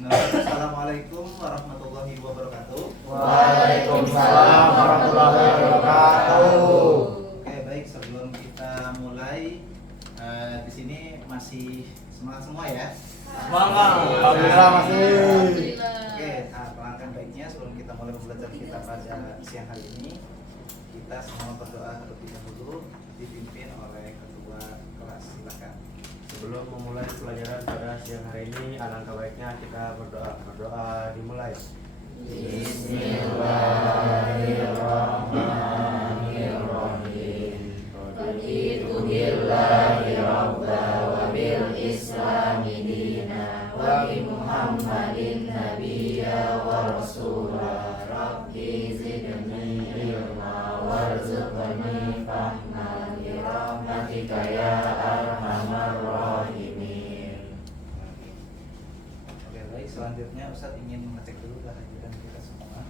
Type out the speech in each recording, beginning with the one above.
Bismillahirrahmanirrahim. Assalamualaikum warahmatullahi wabarakatuh. Waalaikumsalam warahmatullahi wabarakatuh. Oke, baik, sebelum kita mulai di sini masih semangat semua ya. Semangat. Alhamdulillah masih. Oke, alangkah baiknya sebelum kita mulai belajar kita pada siang hari ini, kita semua berdoa terlebih dahulu dipimpin oleh ketua kelas. Silakan. Sebelum memulai pelajaran pada siang hari ini, alangkah baiknya kita berdoa. Berdoa dimulai. Bismillahirrahmanirrahim. Raditu billahi rabba wa bil islami dina wa bi Muhammadin nabiyya wa rasula. Rabbi zidni ilma warzuqni fahma bi rahmatika ya arhamar rahimin. Oke, baik, selanjutnya Ustadz ingin mengecek dulu kehadiran kita semua.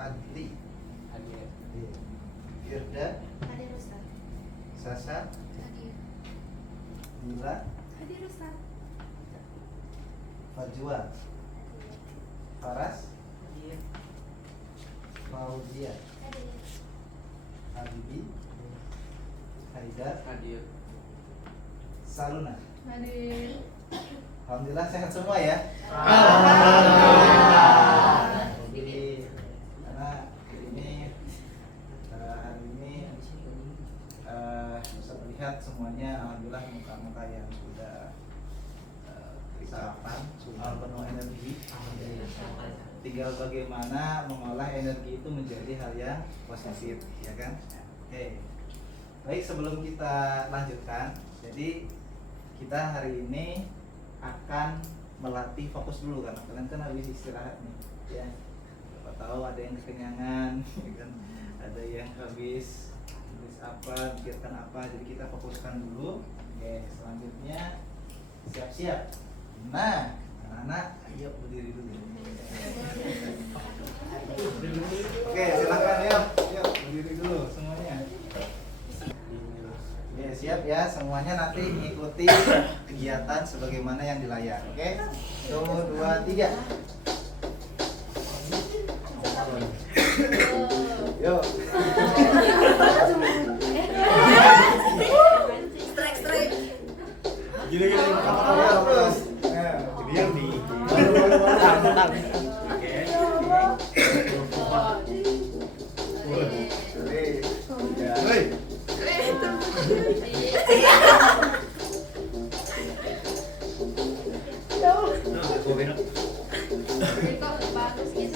Adli, Firda, Hadir Ustaz. Sasa, Hadir. Dila, Hadir Ustaz. Fajwa, Faras, Fauzia, Hadir. Habibi, Haidar, Hadir. Saluna. Hadir. Alhamdulillah sehat semua ya. Alhamdulillah. Jadi karena ini hari ini bisa melihat semuanya, alhamdulillah muka-muka yang sudah sarapan, sudah penuh energi. Tinggal bagaimana mengolah energi itu menjadi hal yang positif, ya kan? Oke. Baik, sebelum kita lanjutkan, jadi kita hari ini akan melatih fokus dulu karena kalian kan habis istirahat nih, ya. Siapa tahu ada yang kekenyangan, ya kan? Ada yang habis apa, pikirkan apa, jadi kita fokuskan dulu. Oke, selanjutnya siap-siap. Nah, anak-anak, ayo berdiri dulu. Oke, silakan ya, berdiri dulu semuanya. Oke, siap ya, semuanya nanti mengikuti kegiatan sebagaimana yang di layar. Oke, 1, 2, 3. Yuk. Strike. Gini. Ayo, terus. Nah, Biar di. Hei. Bagus gitu.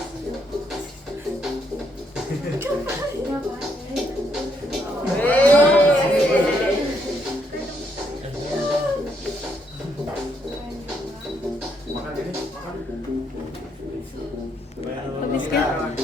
Makan ini, makan. Habis kan?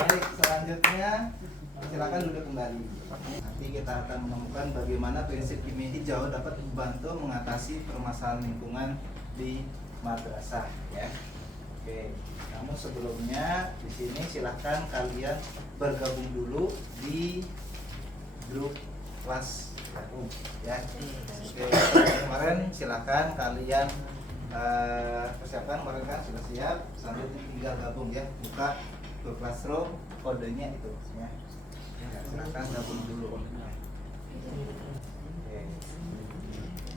Baik, selanjutnya silakan duduk kembali. Nanti kita akan menemukan bagaimana prinsip kimia hijau dapat membantu mengatasi permasalahan lingkungan di madrasah, ya. Oke, namun sebelumnya di sini silahkan kalian bergabung dulu di grup kelas umum, ya. Oke, kemarin silahkan kalian persiapkan, kemarin kan sudah siap, selanjutnya tinggal gabung ya, buka Google Classroom, kodenya itu ya. Silahkan gabung dulu. Oke.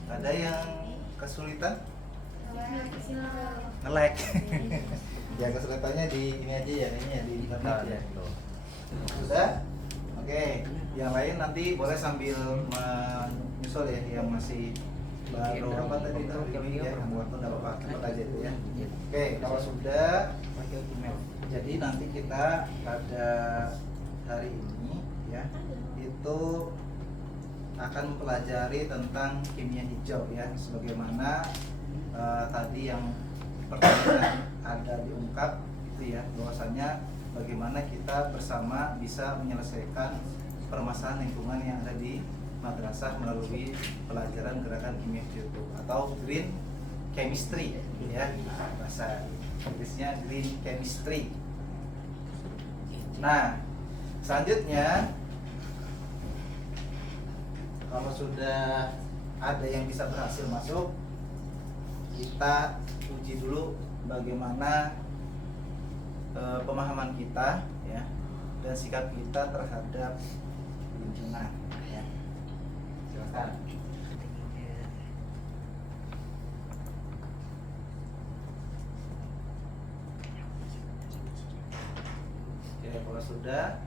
Ada yang kesulitan? Nge-lag. Ya, kesulitannya di ini aja ya, ini ya, di internet ya. Sudah? Oke, yang lain nanti boleh sambil menyusul ya, yang masih baru apa tadi itu ya, waktu nggak apa-apa, cepat aja itu ya. Oke, kalau sudah pakai email. Jadi nanti kita pada hari ini ya itu akan mempelajari tentang kimia hijau ya, sebagaimana tadi yang pertama ada diungkap gitu ya, bahwasanya bagaimana kita bersama bisa menyelesaikan permasalahan lingkungan yang ada di madrasah melalui pelajaran gerakan kimia hidup atau green chemistry ya, bahasa Inggrisnya green chemistry. Nah, selanjutnya kalau sudah ada yang bisa berhasil masuk, kita uji dulu bagaimana pemahaman kita ya dan sikap kita terhadap lingkungan ya. Silakan. Oke, kalau sudah,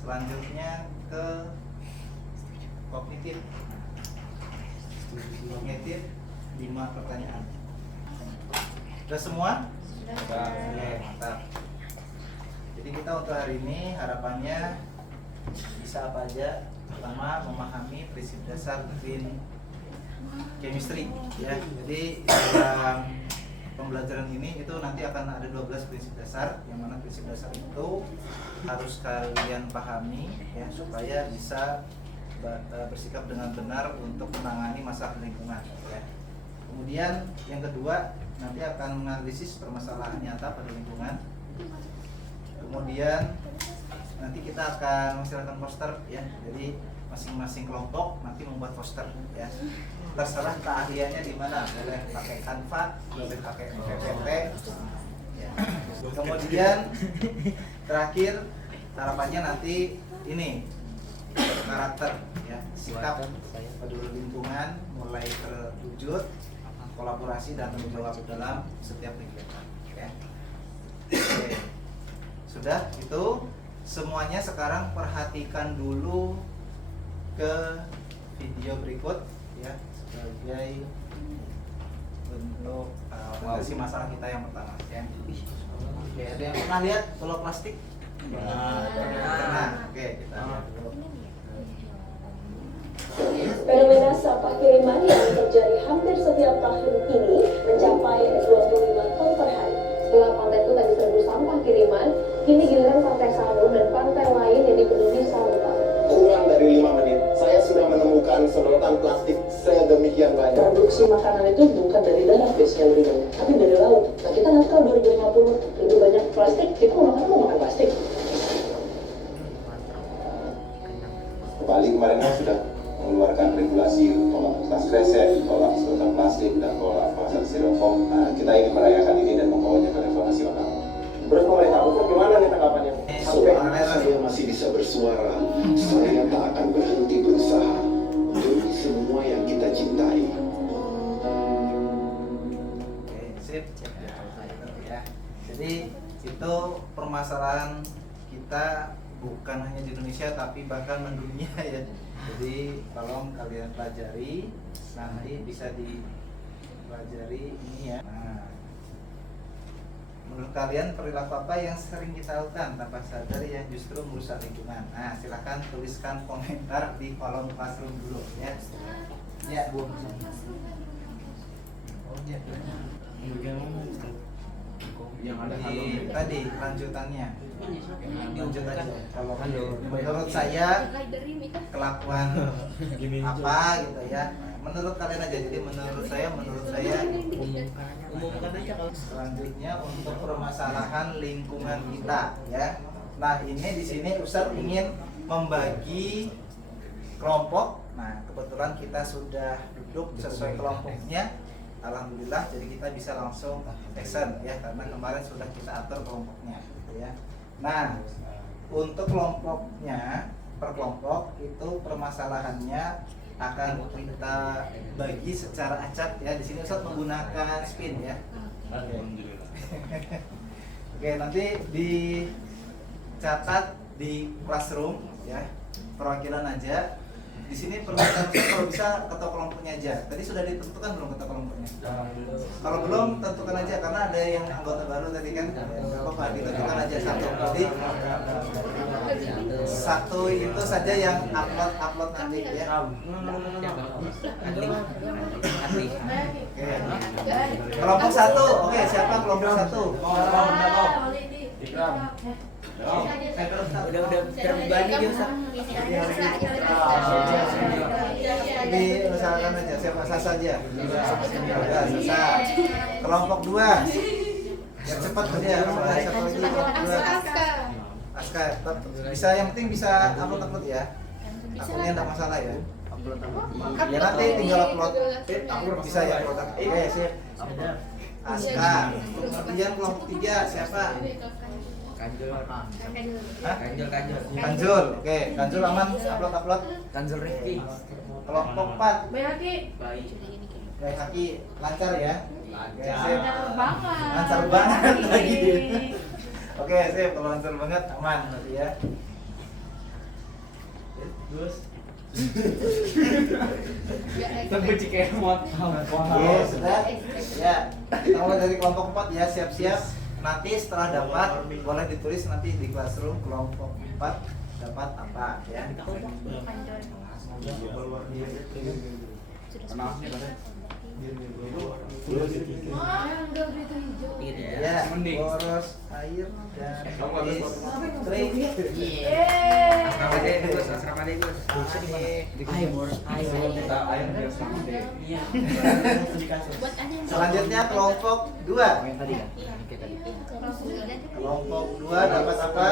selanjutnya ke kognitif. Kognitif 5 pertanyaan. Sudah semua? Sudah. Oke, mantap. Jadi kita untuk hari ini harapannya bisa apa aja? Pertama, memahami prinsip dasar green chemistry ya. Jadi dalam pembelajaran ini itu nanti akan ada 12 prinsip dasar, yang mana prinsip dasar itu harus kalian pahami ya supaya bisa bersikap dengan benar untuk menangani masalah lingkungan ya. Kemudian yang kedua, nanti akan menganalisis permasalahan nyata pada lingkungan. Kemudian nanti kita akan menghasilkan poster ya. Jadi masing-masing kelompok nanti membuat poster ya. Terserah keahliannya di mana, boleh pakai Canva, boleh pakai PPT. Ya. Kemudian terakhir harapannya nanti ini karakter ya, sikap peduli lingkungan mulai terwujud, kolaborasi dan tanggung jawab dalam setiap kegiatan ya. Oke. Sudah itu semuanya, sekarang perhatikan dulu ke video berikut ya sebagai bentuk mengatasi masalah kita yang pertama ya. Oke, ada yang pernah lihat bola plastik? Pernah. Oke, kita lihat dulu. Fenomena sampah kiriman yang terjadi hampir setiap tahun ini mencapai 25 ton per hari. Setelah pantai itu tadi serbu sampah kiriman, kini giliran pantai Sanur dan pantai lain yang dipenuhi sampah. Kurang dari 5 menit, saya sudah menemukan sedotan plastik sedemikian banyak. Produksi makanan itu bukan dari darat biasanya lebih banyak, tapi dari laut. Nah kita nanti kalau 2050 lebih banyak plastik, kita mau makan plastik. Bali kemarin kan sudah mengeluarkan regulasi tolak kertas kresek, tolak sedotan plastik, dan tolak kemasan styrofoam. Nah, kita ingin merayakan ini dan membawanya ke level nasional. Terus pemerintah pusat gimana nih tanggapannya? Selama saya masih bisa bersuara, saya tak akan berhenti berusaha demi semua yang kita cintai. Oke, sip. Ya. Jadi itu permasalahan kita bukan hanya di Indonesia tapi bahkan mendunia ya. Jadi tolong kalian pelajari, nanti bisa dipelajari ini ya. Nah, menurut kalian perilaku apa yang sering kita lakukan tanpa sadar yang justru merusak lingkungan? Nah, silahkan tuliskan komentar di kolom classroom dulu ya. Ya, Bu. Oh, ya. Yang ada Di, tadi lanjutannya. Lanjut aja. Kalau menurut saya kelakuan apa gitu ya. Menurut kalian aja. Jadi menurut saya Umumkan aja kalau selanjutnya untuk permasalahan lingkungan kita ya. Nah, ini di sini Ustadz ingin membagi kelompok. Nah, kebetulan kita sudah duduk sesuai kelompoknya. Alhamdulillah, jadi kita bisa langsung action ya, karena kemarin sudah kita atur kelompoknya gitu ya. Nah, untuk kelompoknya, per kelompok itu permasalahannya akan kita bagi secara acak ya. Di sini Ustaz menggunakan spin ya. Alhamdulillah. Oke, nanti dicatat di classroom ya, perwakilan aja. Di sini permintaannya kalau bisa ketua kelompoknya aja. Tadi sudah ditentukan belum ketua kelompoknya? Kalau belum, tentukan aja karena ada yang anggota baru tadi kan. Nggak apa-apa, ditentukan aja satu. Jadi satu itu saja yang upload nanti ya. Oke. Kelompok satu, oke siapa kelompok satu? Udah terbebani dia Ustaz. Diusahakan aja, siapa Sasa aja. Ya, Sasa. Kelompok 2. Yang cepat aja. Siapa lagi kelompok 2? Aska. Bisa, yang penting bisa upload ya. Akunnya enggak masalah ya. Ya nanti tinggal upload. Bisa ya upload. Oke, sip. Aska. Kemudian kelompok 3 siapa? Kanjul. Kanjul. Oke, Kanjul aman upload. Kanjul Rifki. Kelompok 4. Baik. Baik Haki, lancar ya? Oke, sip. banget. Lancar banget lagi. Oke, sip. Kalau lancar banget aman nanti ya. Terus Terbenci Oke, sudah. Ya, kita mulai dari kelompok 4 ya, siap-siap. Nanti setelah dapat boleh ditulis nanti di classroom kelompok 4 dapat apa ya. Ya, boros air dan listrik. Selanjutnya kelompok 2. Kelompok 2 dapat apa?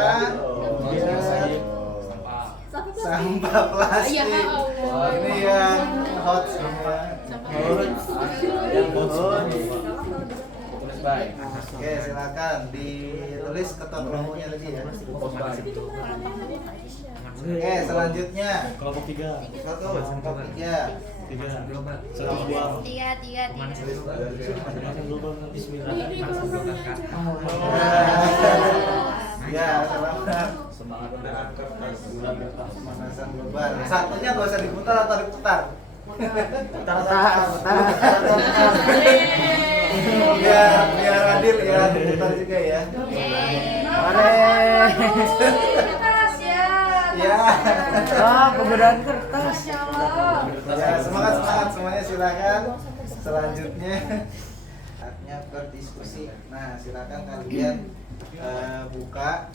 Sampah plastik. Ya Allah. Ini yang hot semua. Oke, silakan ditulis ketua kelompoknya tadi ya. Oke, selanjutnya kelompok 3. kelompok 3. Ya, selamat. Pemanasan global. Satunya gak usah diputar atau diputar. Putar. Biar adil ya, diputar juga ya. Ya. Keberadaan kertas. Ya, semangat semuanya silakan. Selanjutnya saatnya berdiskusi. Nah, silakan kalian buka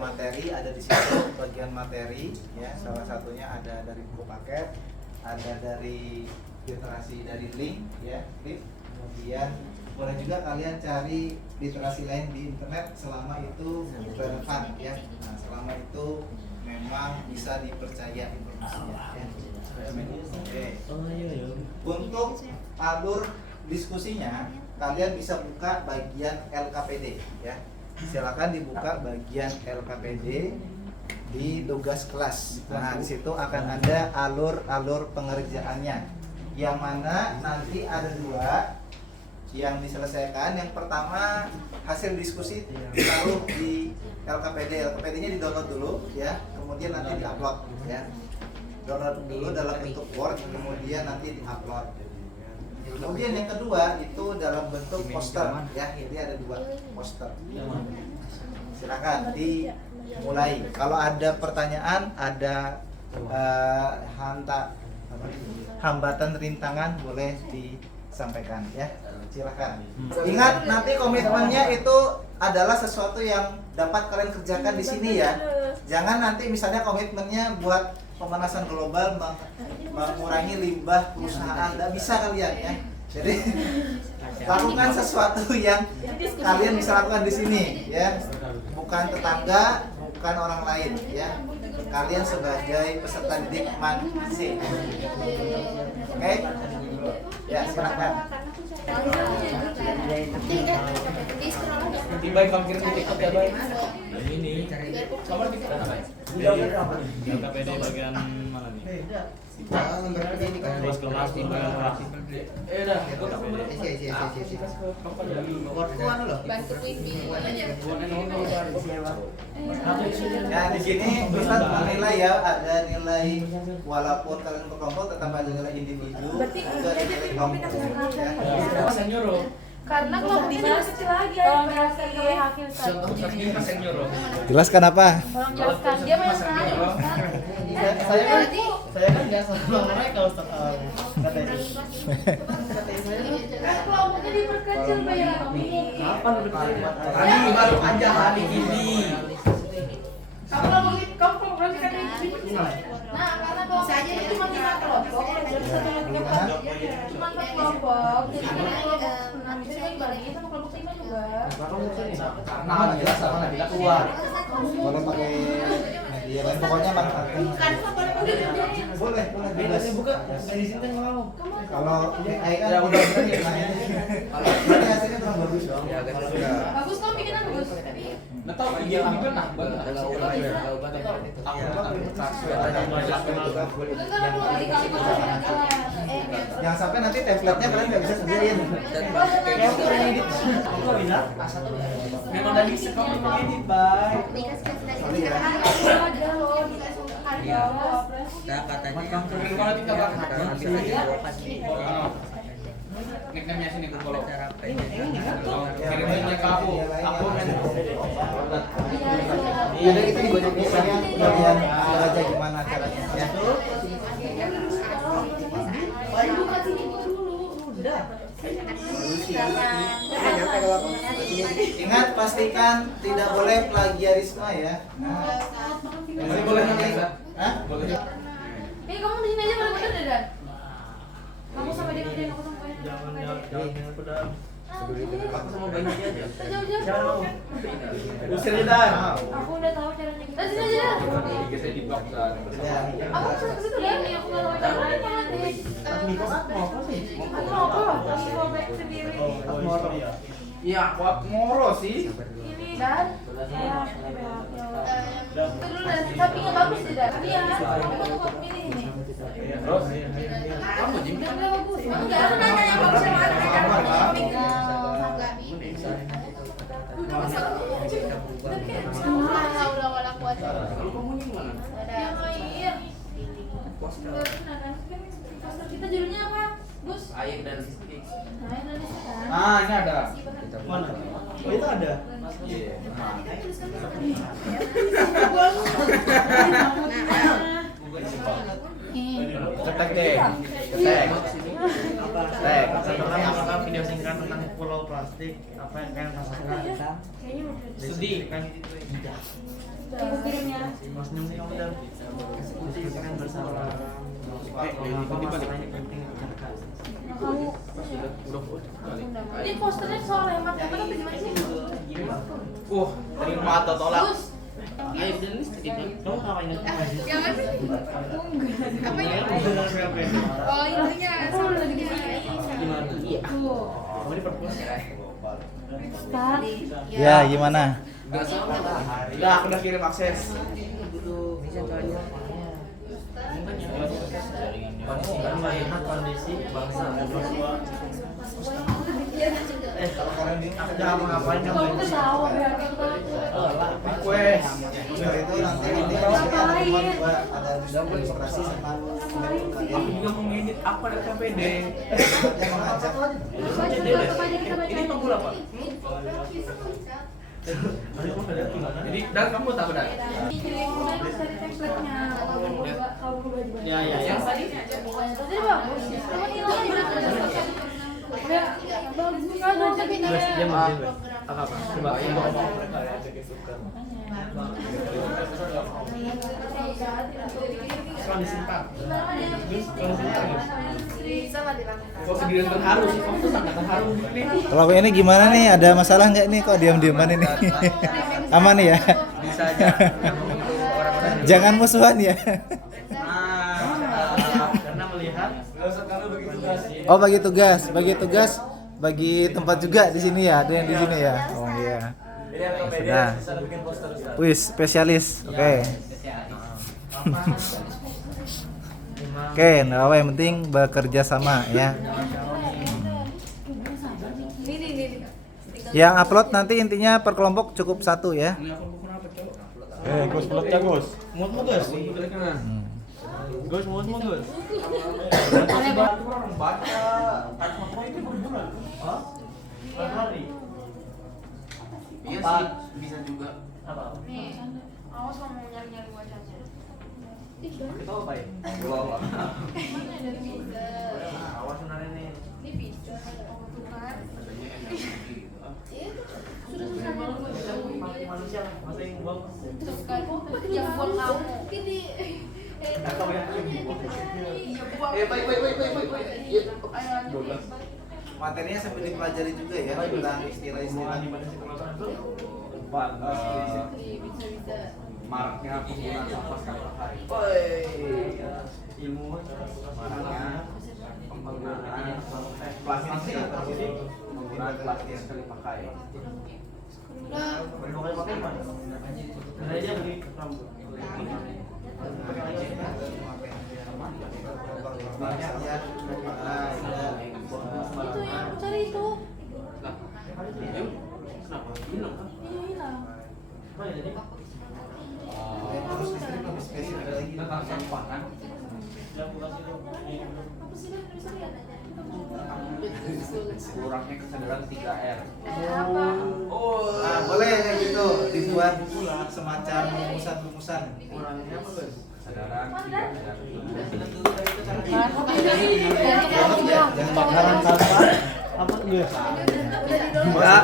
materi, ada di situ bagian materi ya. Salah satunya ada dari buku paket, ada dari literasi dari link ya, link. Kemudian boleh juga kalian cari literasi lain di internet selama itu relevan ya. Nah, selama itu memang bisa dipercaya informasinya ya. Oke. Untuk alur diskusinya kalian bisa buka bagian LKPD ya. Silakan dibuka bagian LKPD di tugas kelas. Nah, di situ akan ada alur pengerjaannya. Yang mana nanti ada 2 yang diselesaikan. Yang pertama hasil diskusi ditaruh di LKPD. LKPD-nya di-download dulu ya. Kemudian nanti di-upload ya. Download dulu dalam bentuk Word, kemudian nanti di-upload. Kemudian yang kedua itu dalam bentuk poster ya. Ini ada 2 poster. Silakan dimulai. Kalau ada pertanyaan, ada hambatan rintangan boleh disampaikan ya. Silakan. Ingat nanti komitmennya itu adalah sesuatu yang dapat kalian kerjakan di sini ya. Jangan nanti misalnya komitmennya buat pemanasan global, mengurangi limbah perusahaan, tidak bisa kalian ya. Jadi lakukan sesuatu yang kalian bisa lakukan di sini ya. Bukan tetangga, bukan orang lain ya. Kalian sebagai peserta didik mandiri. Oke? Ya, silakan. Nanti baik kamu kirim di TikTok ya baik. Ini Kamu di LKPD bagian mana nih? Bos kelas tiba. Ya di sini Ustaz menilai ya ada nilai walaupun kalian berkelompok tetap ada nilai individu juga ada nilai kelompok. Ya. Karena kelompoknya juga kecil lagi ya. Tolong jelaskan ke Hakil Ustaz. Jelaskan apa? Tolong jelaskan. Dia banyak sekali Ustaz. Saya kan nggak sama mereka Ustaz. Kan kelompoknya diperkecil Bayar. Hari baru aja hari ini. Kamu kelompok berarti kan diperkecil. Nah, karena kelompok aja itu cuma 5 kelompok, jadi 1, 2, 3, 4 cuma 4 kelompok. Jadi kelompok 6 bisa dibagi sama kelompok 5 juga. Karena jelas sama kita keluar. Boleh pakai media lain pokoknya manfaatkan. Boleh bebas. Buka dari sini kan mau. Kalau AI kan udah berani. Berarti hasilnya kurang bagus dong. Bagus kok bikinan bagus. Nggak tahu iya apa nah Jangan sampai nanti template-nya kalian nggak bisa sendirian. memang dari sekolah mengedit baik. Kalau kita nickname-nya sini kalau kirimnya ke aku Iya, kita dibanyak misalnya kalian aja gimana caranya. Ya. Ingat pastikan tidak boleh plagiarisme ya. masih boleh nanti Hah? boleh. Ini kamu di sini aja bener-bener deh, Dan. Kamu sampai dia kerjain aku sampai. Aku sama banyak aja. Jauh-jauh. Usir aja Dan. Aku udah tahu caranya gitu. Sini aja. Saya di blok Dan. Ya. Aku bisa ke situ Dan. Aku enggak tahu caranya nanti. Aku mau apa? Aku mau back sendiri. Iya, kuat moro sih. Ini Dan. Saya pakai BH. Itu dulu Dan. Tapi nggak bagus sih Dan. Iya. Aku buat milih ini. Terus Kamu Jim. Nggak bagus. Enggak. Aku nanya yang bagus sama Andre. Kita judulnya apa, Gus? Air dan listrik. ah ini ada. Mana? Oh, itu ada. Iya. Ketek deh. Ketek. Ketek. Setelah melakukan video singkat tentang pulau plastik, apa yang kalian rasakan? Sedih. Kan Aku kirimnya. Mas Nyum sih kamu udah kalian bersama. Ini penting. Kamu ini posternya soal hemat apa tapi gimana sih? Terima atau tolak. Gus. Air dan listrik. Kamu ngapain itu? Jangan sih. Apa ya? Oh, intinya sama lagi di sini. Gimana? Iya. Tuh. Kamu di perpus. Start. Ya, gimana? Enggak sama lah. Udah, aku udah kirim akses. Bisa soalnya. Melihat kondisi bangsa dan mahasiswa. Kalau kalian bingung Jangan ngapain kamu Kamu ini? tuh tahu biar kita. Request. Setelah itu nanti ini ada demonstrasi sama Aku juga mau ngedit apa dari KPD. yang mengajak Ini pemula Pak. Jadi Dan kamu tahu Dan? Udah cari template-nya. Kalau berubah baju. Ya ya. Yang tadi Tadi bagus. Cuma hilang aja. Ya, bagus kan tapi Terus dia mau dia. Apa? Coba yang ngomong. sekarang disimpan. Bisa lah dilakukan. Kok sedih dan terharu sih? Kamu tuh sangat terharu nih. Kalau ini gimana nih? Ada masalah nggak nih? Kok diam-diaman ini? Aman ya? Bisa aja. Orang-orang Jangan musuhan ya? Karena melihat Oh, bagi tugas, bagi tempat juga di sini ya. Ada yang di sini ya. Oh iya. Sudah. Wis spesialis. Oke. Oke, nggak apa, yang penting bekerja sama ya. Yang upload nanti intinya per kelompok cukup 1 ya. Gus pelotnya Gus. Mulut Gus. Gus mulutmu Gus. Orang baca kacamata itu berbulan. Hah? Hari. Iya sih, bisa juga. Apa? Nih, awas kalau mau nyari-nyari wajahnya. Kita apa ya? Bawa. Mana ada bisa? Awas sebenarnya nih. Ini bisa. Tuh kan. Sudah susah banget. Manusia masih yang buang. Tuh kan. Yang buat kamu. Ini. Kakak yang Iya, buang. Baik. Ayo, Materinya sambil dipelajari juga ya tentang istilah-istilah. bisa. Maraknya penggunaan sampah skala hari. Ilmu maraknya penggunaan plastik penggunaan plastik sekali pakai. Udah. Pakai pakai mana? Ada aja beli rambut. Banyak ya. Itu yang aku cari itu. Kenapa? Hilang kan? Iya, hilang. Apa ya jadi? Terus listrik lebih spesifik lagi. Sampah kan? Yang bukan itu. Apa sih Bang? Bisa lihat aja. Kurangnya kesadaran 3R. Apa? Nah, boleh kayak gitu dibuat semacam rumusan-rumusan. Kurangnya apa Gus? Kesadaran 3R. Pembakaran sampah apa Gus? Iya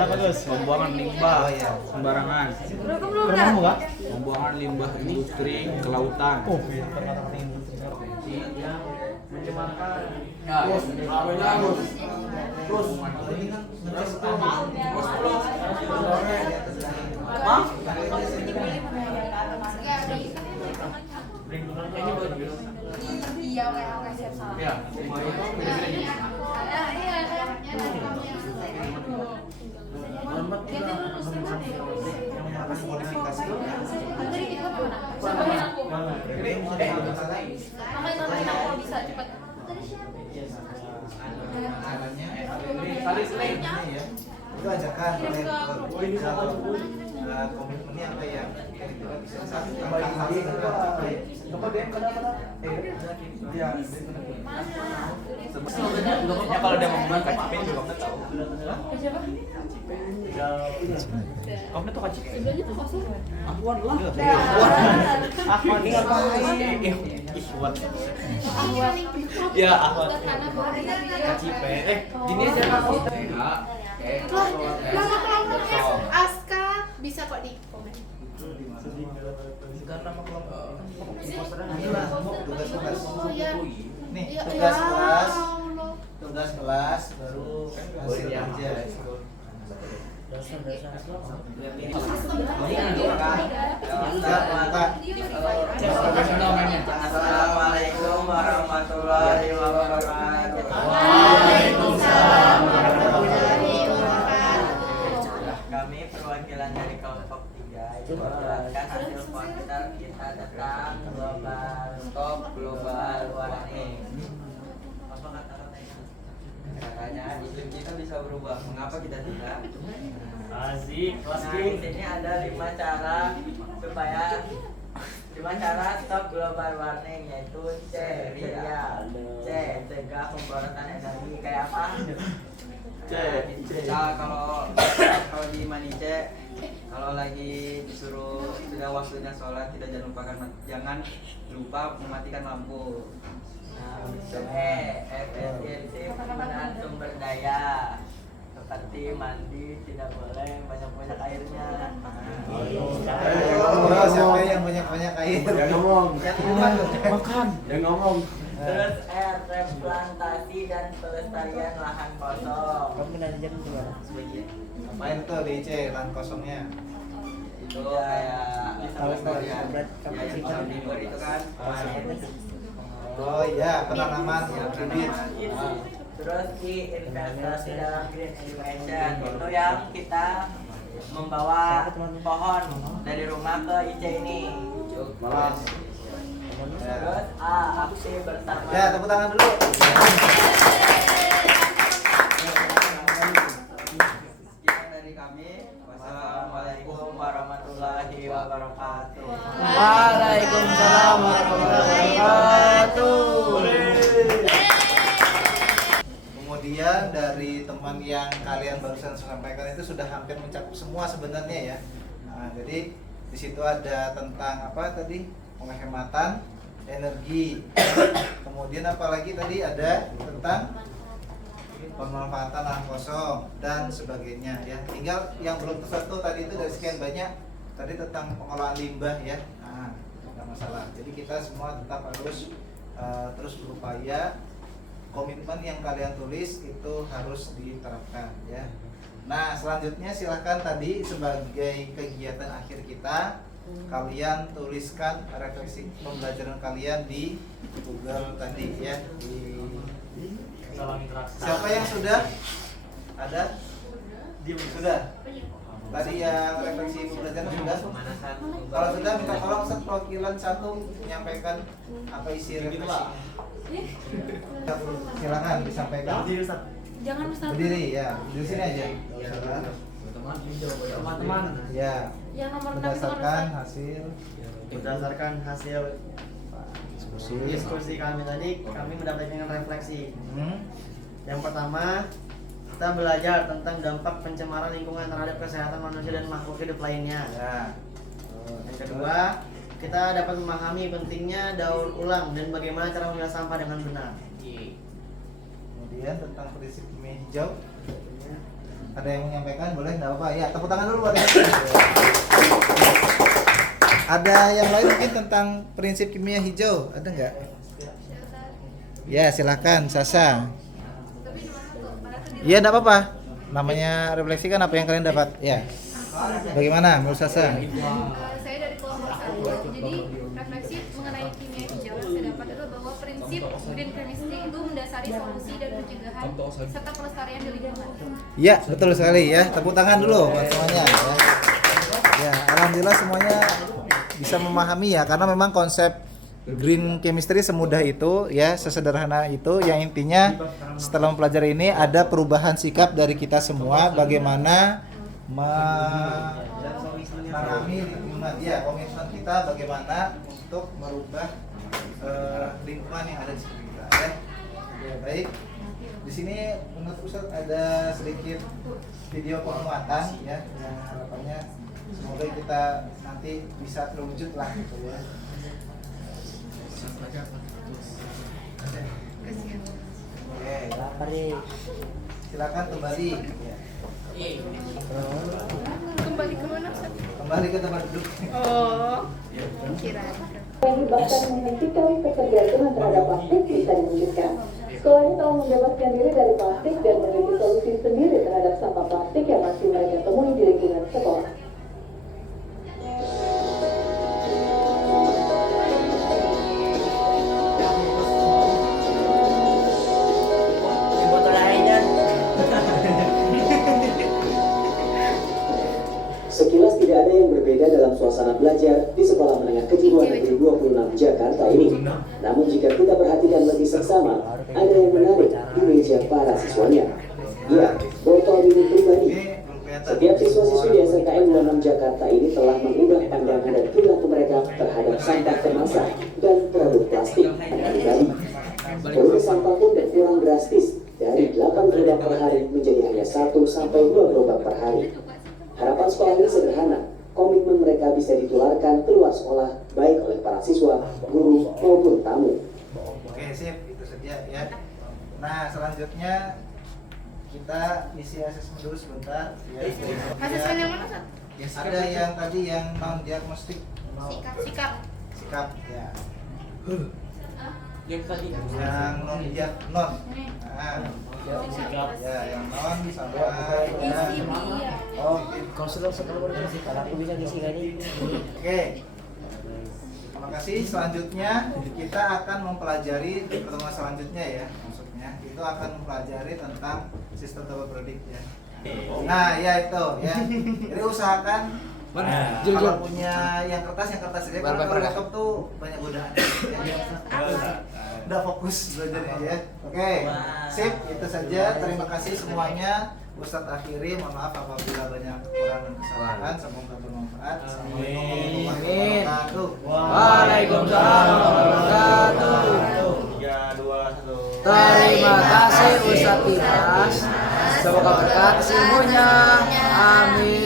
apa Gus? Pembuangan limbah Oh iya. sembarangan. Pernah nggak? Pembuangan limbah industri ke lautan. Oh, pintar kata industri. Yang mencemarkan. Terus, Ini kan Iya, oke, siap salah. Ya, Iya, ada modifikasi. Tadi kita kemana? Sampaikan aku. Makanya sampaikan aku kalau bisa cepat. Tadi siapa? Tali selain ini ya. Itu ajakan oleh komitmennya apa ya? Kira-kira bisa satu apa ya? ya kalau dia mau makan kacipin juga kita tahu. Siapa? Kamu tuh kacip. Sebelahnya tuh kosong. Akuan lah. Akuan ini ngapain? Ihwat. Ya, Ahwan. Kacipe. Gini aja kamu. Nama kelompoknya Aska bisa kok di komen. Bukan nama kelompok. Tugas-tugas. Oh ya. Nih, Ya, tugas ya kelas. Allah. Tugas kelas baru hasil kerja. Assalamualaikum warahmatullahi wabarakatuh. Waalaikumsalam warahmatullahi wabarakatuh. Kami perwakilan dari kelompok 3 yang menjelaskan hasil poster kita tentang global warming. Apa kata-katanya? Katanya iklim kita bisa berubah. Mengapa kita tidak? Asik, Nah, di sini ada 5 cara stop global warming, yaitu C. Ria, C. Cegah pemborosan energi. Kayak apa? Nah, kalau di mani C, kalau lagi disuruh sudah waktunya sholat, jangan lupa mematikan lampu. Nah, efisiensi penggunaan sumber daya. Seperti mandi tidak boleh banyak-banyak airnya. Siapa yang banyak-banyak air? Makan. Yang ngomong. Terus replantasi dan pelestarian lahan kosong. Main tuh di C, lahan kosongnya. Itu kayak pelestarian yang orang timur itu kan. Oh iya, penanaman bibit. Terus di investasi dalam green education itu yang kita membawa pohon dari rumah ke IC ini. Terus aksi bersama. Ya, tepuk tangan dulu. Sekian dari kami. Wassalamualaikum warahmatullahi wabarakatuh. Waalaikumsalam warahmatullahi wabarakatuh. Kemudian dari teman yang kalian barusan sampaikan itu sudah hampir mencakup semua sebenarnya ya. Nah, jadi di situ ada tentang apa tadi? Penghematan energi. Kemudian apalagi tadi ada tentang pemanfaatan lahan kosong dan sebagainya ya. Tinggal yang belum tersentuh tadi itu dari sekian banyak tadi tentang pengolahan limbah ya. Nah, tidak masalah. Jadi kita semua tetap harus terus berupaya, komitmen yang kalian tulis itu harus diterapkan ya. Nah, selanjutnya silahkan tadi sebagai kegiatan akhir kita, kalian tuliskan refleksi pembelajaran kalian di Google tadi ya. Siapa yang sudah? Ada? Sudah? Tadi yang refleksi pembelajaran sudah? Kalau sudah, minta tolong Ustaz perwakilan satu menyampaikan apa isi refleksi. Silakan disampaikan. Jangan Ustaz. Berdiri ya, di sini aja. Teman-teman. Ya. Yang nomor 6 Berdasarkan hasil diskusi kami tadi, kami mendapatkan refleksi. Yang pertama, kita belajar tentang dampak pencemaran lingkungan terhadap kesehatan manusia dan makhluk hidup lainnya. Ya. Yang kedua, kita dapat memahami pentingnya daur ulang dan bagaimana cara memilah sampah dengan benar. Kemudian tentang prinsip kimia hijau. Ada yang menyampaikan? Boleh, enggak apa-apa. Ya, tepuk tangan dulu buat yang ada yang lain mungkin tentang prinsip kimia hijau, ada nggak? Ya, silakan Sasa. Iya, enggak apa-apa. Namanya refleksi kan apa yang kalian dapat. Ya. Bagaimana menurut Sasa? Saya dari kelompok 1. Jadi refleksi mengenai kimia hijau yang saya dapat itu bahwa prinsip green chemistry itu mendasari solusi dan pencegahan serta pelestarian di lingkungan. Ya, betul sekali ya. Tepuk tangan dulu buat semuanya ya. Ya, alhamdulillah semuanya bisa memahami ya, karena memang konsep green chemistry semudah itu ya, sesederhana itu. Yang intinya setelah mempelajari ini ada perubahan sikap dari kita semua bagaimana memahami lingkungan ya, komitmen kita bagaimana untuk merubah lingkungan yang ada di sekitar kita ya. Baik. Di sini menurut Ustaz ada sedikit video penguatan ya, yang harapannya semoga kita nanti bisa terwujud lah gitu ya. Oke. Silakan kembali. Ya. Kembali ke mana, Ustaz? Kembali ke tempat duduk. Oh. Kira. Yang bahkan menghentikan ketergantungan terhadap plastik bisa diwujudkan. Sekolah ini telah membebaskan diri dari plastik dan memiliki solusi sendiri terhadap sampah plastik yang masih mereka temui di lingkungan sekolah. Sekilas tidak ada yang berbeda dalam suasana belajar di Sekolah Menengah Kejuruan Negeri 26 Jakarta ini. Namun jika kita perhatikan lebih seksama, ada yang menarik di meja para siswanya. Ya, botol minum pribadi. Setiap siswa-siswi di SMKN 26 Jakarta ini telah mengubah pandangan dan perilaku mereka terhadap sampah kemasan dan produk plastik pribadi. Volume sampah pun berkurang drastis dari 8 gerobak per hari menjadi hanya 1 sampai 2 gerobak per hari. Harapan sekolah ini sederhana, komitmen mereka bisa ditularkan keluar sekolah, baik oleh para siswa, guru, maupun tamu. Oke, sip, itu saja ya. Nah, selanjutnya kita isi asesmen dulu sebentar ya. Asesmen yang mana, Ustaz? Ada yang tadi yang non diagnostik. Sikap. Sikap ya. Yang tadi Yang non non. Nah, ya, yang non sama Isi dia. Oh, konselor sekolah berkasih, kalau aku bisa ngisi gak nih? Oke. Terima kasih. Selanjutnya kita akan mempelajari pertemuan selanjutnya ya, maksudnya itu akan mempelajari tentang sistem double predict ya. Nah, ya itu ya. Jadi usahakan Kalau punya yang kertas aja. Kalau laptop tuh banyak godaan. Udah fokus belajarnya ya. Oke, sip. Itu saja. Terima kasih semuanya. Ustadz akhiri, mohon maaf apabila banyak kekurangan dan kesalahan. Semoga bermanfaat. Assalamualaikum warahmatullahi wabarakatuh. Waalaikumsalam warahmatullahi wabarakatuh. 3, 2, 1. Terima kasih Ustadz Ibas. Semoga berkat ilmunya. Amin.